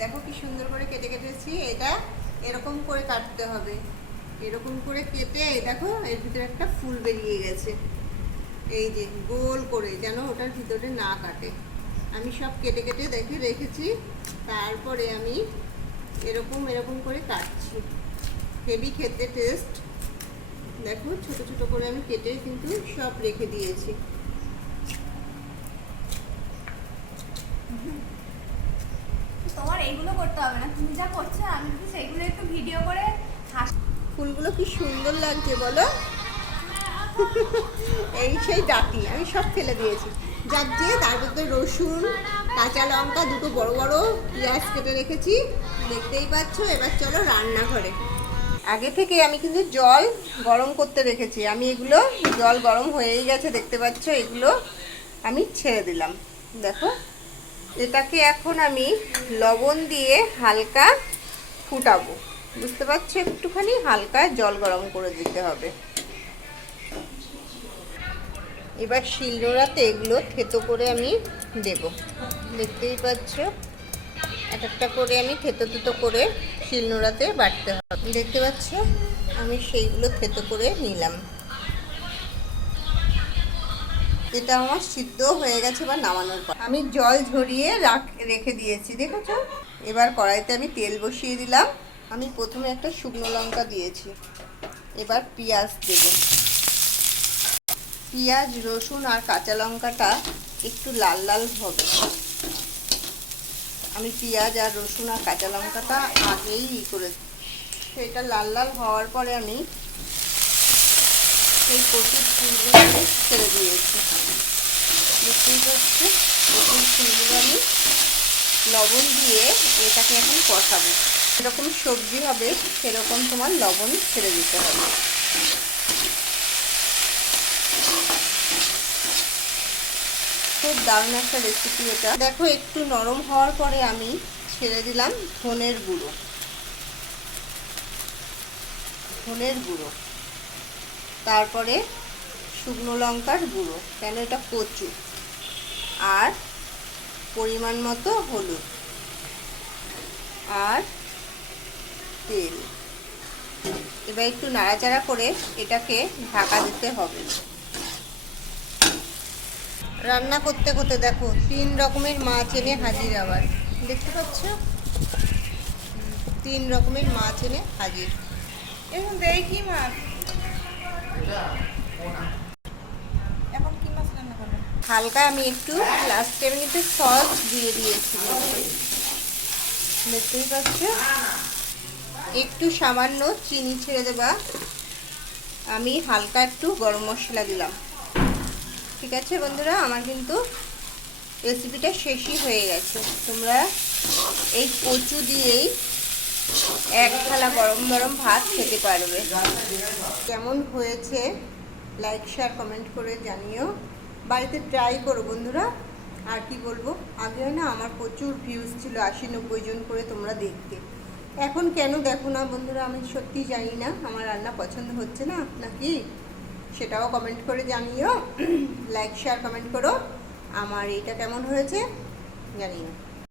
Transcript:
দেখো কি সুন্দর করে কেটে কেটেছি, এটা এরকম করে কাটতে হবে। এরকম করে কেটে দেখো, এর ভিতরে একটা ফুল বেরিয়ে গেছে। এই যে গোল করে যেন ওটার ভিতরে না কাটে। আমি সব কেটে কেটে দেখে রেখেছি, তারপরে আমি এরকম এরকম করে কাটছি। হেভি খেতে টেস্ট। দেখো, ছোট ছোট করে আমি কেটে কিন্তু সব রেখে দিয়েছি। তোমার এইগুলো করতে হবে না। তুমি যা করছ, আমি যদি সেইগুলো একটু ভিডিও করে ফুলগুলো কি সুন্দর লাগছে বলো? এই সেই ডাটি আমি সব ফেলে দিয়েছি। যার যে, তার মধ্যে রসুন, কাঁচা লঙ্কা, দুটো বড় বড় পেঁয়াজ কেটে রেখেছি। দেখতেই পাচ্ছ, এবার চলো রান্নাঘরে। আগে থেকে আমি কিন্তু জল গরম করতে রেখেছি। আমি এগুলো, জল গরম হয়েই গেছে, দেখতে পাচ্ছ, এগুলো আমি ছেড়ে দিলাম। দেখো এটাকে এখন আমি লবণ দিয়ে হালকা ফুটাবো। বুঝতে পারছ? একটুখানি হালকা জল গরম করে দিতে হবে। এবার শিলনোড়াতে এগুলো থেতো করে আমি দেব। দেখতেই পাচ্ছ? এক একটা করে আমি থেতো থেতো করে শিলনোড়াতে বাটতে হবে। দেখতে পাচ্ছ? আমি সেইগুলো থেতো করে নিলাম। এটা আমার সিদ্ধ হয়ে গেছে বা নামানোর পর। আমি জল ঝরিয়ে রাখ, রেখে দিয়েছি, দেখেছ? এবার কড়াইতে আমি তেল বসিয়ে দিলাম। আমি প্রথমে একটা শুকনো লঙ্কা দিয়েছি। এবার পেঁয়াজ দেব। পেঁয়াজ, রসুন আর কাঁচা লঙ্কাটা একটু লাল লাল হবে। আমি পেঁয়াজ আর রসুন আর কাঁচা লঙ্কাটা আগেই ই করে সেটা লাল লাল হওয়ার পরে আমি সেই কচুর ফুলগুলো ছেড়ে দিয়েছি। দেখতেই পাচ্ছে কচুর ফুলগুলো আমি লবণ দিয়ে এটাকে এখন কষাবো। যেরকম সবজি হবে, সেরকম তোমার লবণ ছেড়ে দিতে হবে। খুব দারুণ একটা রেসিপি এটা। দেখো, একটু নরম হওয়ার পরে আমি ছেড়ে দিলাম ধনের গুঁড়ো। ধনের গুঁড়ো। তারপরে শুকনো লঙ্কার গুঁড়ো, কেন এটা কচু? আর পরিমাণ মতো হলুদ। আর তেল। এবার একটু নাড়াচাড়া করে এটাকে ঢাকা দিতে হবে। রান্না করতে করতে দেখো, তিন রকমের মাছ এনে হাজির আবার। দেখতে পাচ্ছ? তিন রকমের মাছ এনে হাজির। এখন দেই কি মাছ? হালকা আমি একটু লাস্টে আমি একটু সস দিয়ে দিয়েছি। দেখতেই পাচ্ছ একটু সামান্য চিনি ছেড়ে দেবা। আমি হালকা একটু গরম মশলা দিলাম। ঠিক আছে বন্ধুরা, আমার কিন্তু রেসিপিটা শেষই হয়ে গেছে। তোমরা এই কচু দিয়েই এক থালা গরম গরম ভাত খেতে পারবে। কেমন হয়েছে? লাইক শেয়ার কমেন্ট করে জানিও। বাড়িতে ট্রাই করো বন্ধুরা। আর কি বলব? আগে না, আমার প্রচুর ভিউজ ছিল, আশি নব্বই জন করে তোমরা দেখতে। এখন কেন দেখো না বন্ধুরা, আমি সত্যি জানি না। আমার রান্না পছন্দ হচ্ছে না নাকি? সেটাও কমেন্ট করে জানিও। লাইক শেয়ার কমেন্ট করো। আমার এইটা কেমন হয়েছে? জানিও।